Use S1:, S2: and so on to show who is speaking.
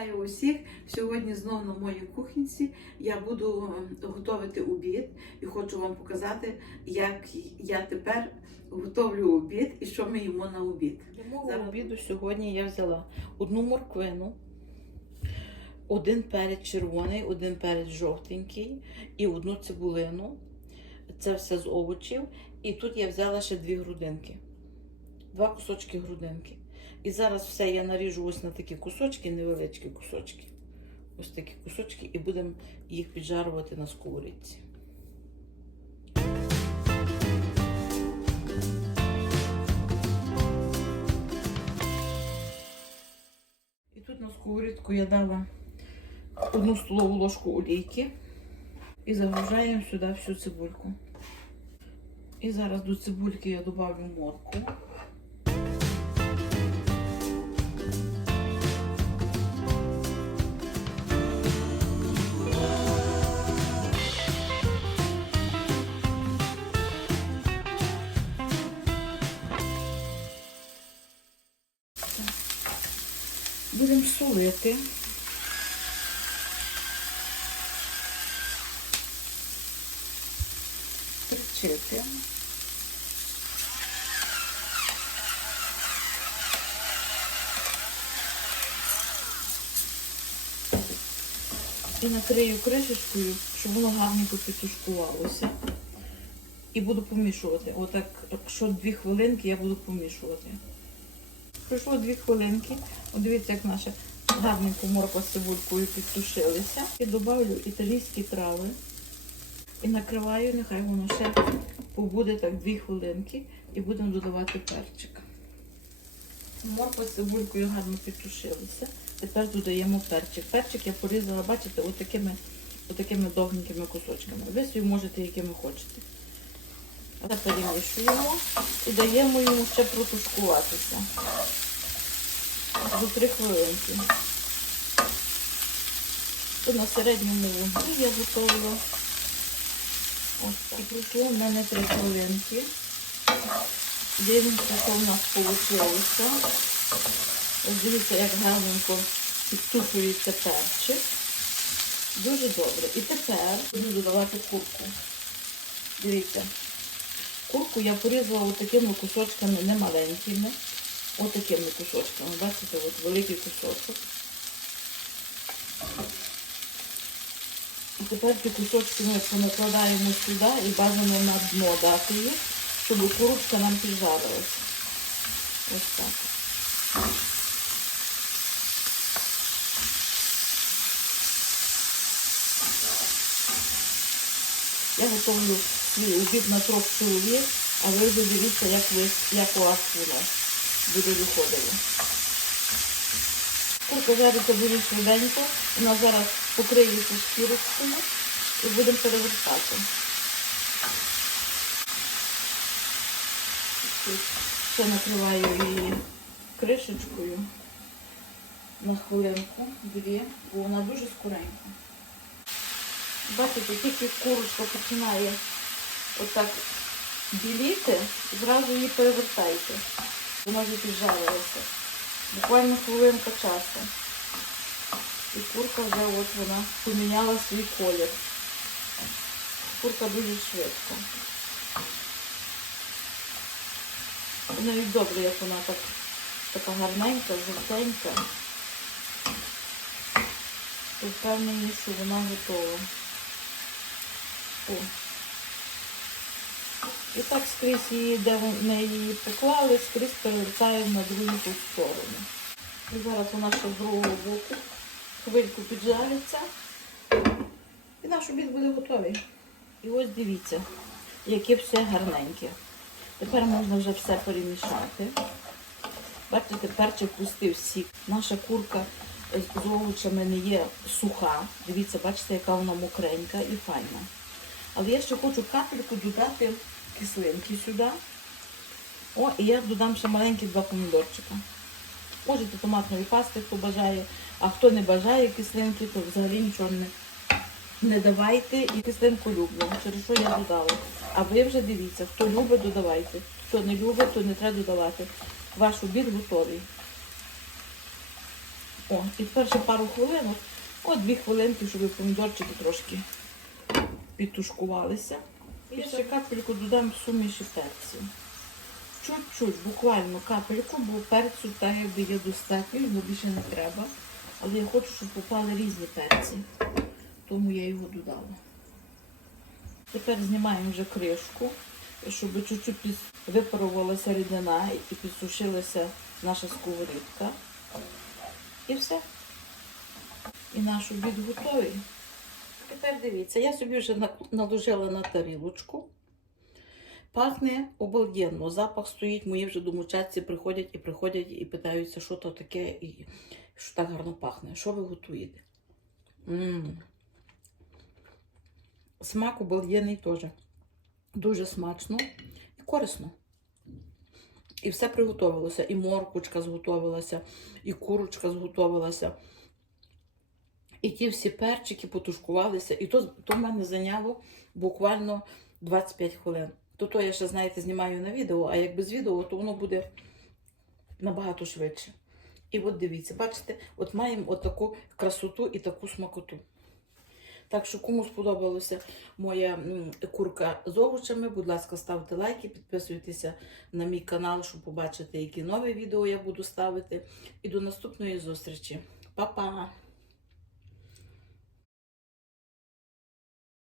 S1: Вітаю усіх! Сьогодні знову на моїй кухонці я буду е, готувати обід і хочу вам показати, як я тепер готовлю обід і що ми їмо на обід.
S2: Для мого
S1: Зараз.
S2: обіду сьогодні я взяла одну морквину, один перець червоний, один перець жовтенький і одну цибулину. Це все з овочів. І тут я взяла ще дві грудинки. Два кусочки грудинки. І зараз все я наріжу ось на такі кусочки, невеличкі кусочки. Ось такі кусочки, і будемо їх піджарувати на сковорідці. І тут на сковорідку я дала одну столову ложку олійки і загружаємо сюди всю цибульку. І зараз до цибульки я добавлю морку. Будемо солити. Перчити. І накрию кришечкою, щоб воно гарненько підтушкувалося. І буду помішувати. Отак, що дві хвилинки я буду помішувати. Пройшло дві хвилинки. От дивіться, як наша гарненько морква з цибулькою підтушилися. І додавлю італійські трави. І накриваю, нехай воно ще побуде так дві хвилинки. І будемо додавати перчик. Морква з цибулькою гарно підтушилися. Тепер додаємо перчик. Перчик я порізала, бачите, отакими, отакими довгенькими кусочками. Ви собі можете, якими хочете. Це перемішуємо і даємо йому ще протушкуватися до 3 хвилинки. І на середньому вогні я готовила. Ось. І пройшло в мене 3 хвилинки. Дивимося, що в нас вийшло. Ось дивіться, як гарненько підтушується перчик. Дуже добре. І тепер буду додавати курку. Дивіться. Курку я порізала отакими кусочками, не маленькими, отакими кусочками. Бачите, от великий кусочок. І тепер ці кусочки ми понакладаємо сюди і бажано на дно дати їх, щоб курочка нам піджарилася. Ось так. Я готовлю свій обід на трьох чоловік, а ви вже як, як у вас воно буде виходити. Курка жариться дуже швиденько, вона зараз покриється шкірочкою і будемо перевертати. Ще накриваю її кришечкою на хвилинку, дві, бо вона дуже скоренька. Бачите, тільки курочка починає отак біліти, зразу її перевертайте. Вона вже піджарилася. Буквально хвилинка часу. І курка вже от вона поміняла свій колір. Курка дуже швидко. Навіть добре, як вона так, така гарненька, жовтенька. Впевнені, що вона готова. О. І так скрізь її, де ми її поклали, скрізь перевертаємо на другу ту сторону. І зараз вона ще з другого боку хвильку піджариться. І наш обід буде готовий. І ось дивіться, яке все гарненьке. Тепер можна вже все перемішати. Бачите, перчик пустив сік. Наша курка з овочами не є суха. Дивіться, бачите, яка вона мокренька і файна. Але я ще хочу капельку додати кислинки сюди. О, і я додам ще маленькі два помідорчика. Можете томатної пасти, хто бажає, а хто не бажає кислинки, то взагалі нічого не, не давайте. І кислинку люблю, через що я додала. А ви вже дивіться, хто любить, додавайте. Хто не любить, то не треба додавати. Ваш обід готовий. О, і тепер ще пару хвилин, о, дві хвилинки, щоб помідорчики трошки підтушкувалися. І ще капельку додам суміші перців. Чуть-чуть, буквально капельку, бо перцю так якби є достатньо, його більше не треба. Але я хочу, щоб попали різні перці. Тому я його додала. Тепер знімаємо вже кришку, щоб чуть-чуть випарувалася рідина і підсушилася наша сковорідка. І все. І наш обід готовий. Тепер дивіться, я собі вже наложила на тарілочку. Пахне обалденно. Запах стоїть, мої вже домочадці приходять і приходять і питаються, що то таке, і що так гарно пахне. Що ви готуєте? м Смак обалденний теж. Дуже смачно і корисно. І все приготовилося. І морквочка зготовилася, і курочка зготовилася. І ті всі перчики потушкувалися. І то, то в мене зайняло буквально 25 хвилин. То то я ще, знаєте, знімаю на відео, а як без відео, то воно буде набагато швидше. І от дивіться, бачите, от маємо от таку красоту і таку смакоту. Так що, кому сподобалася моя курка з овочами, будь ласка, ставте лайки, підписуйтеся на мій канал, щоб побачити, які нові відео я буду ставити. І до наступної зустрічі. Па-па!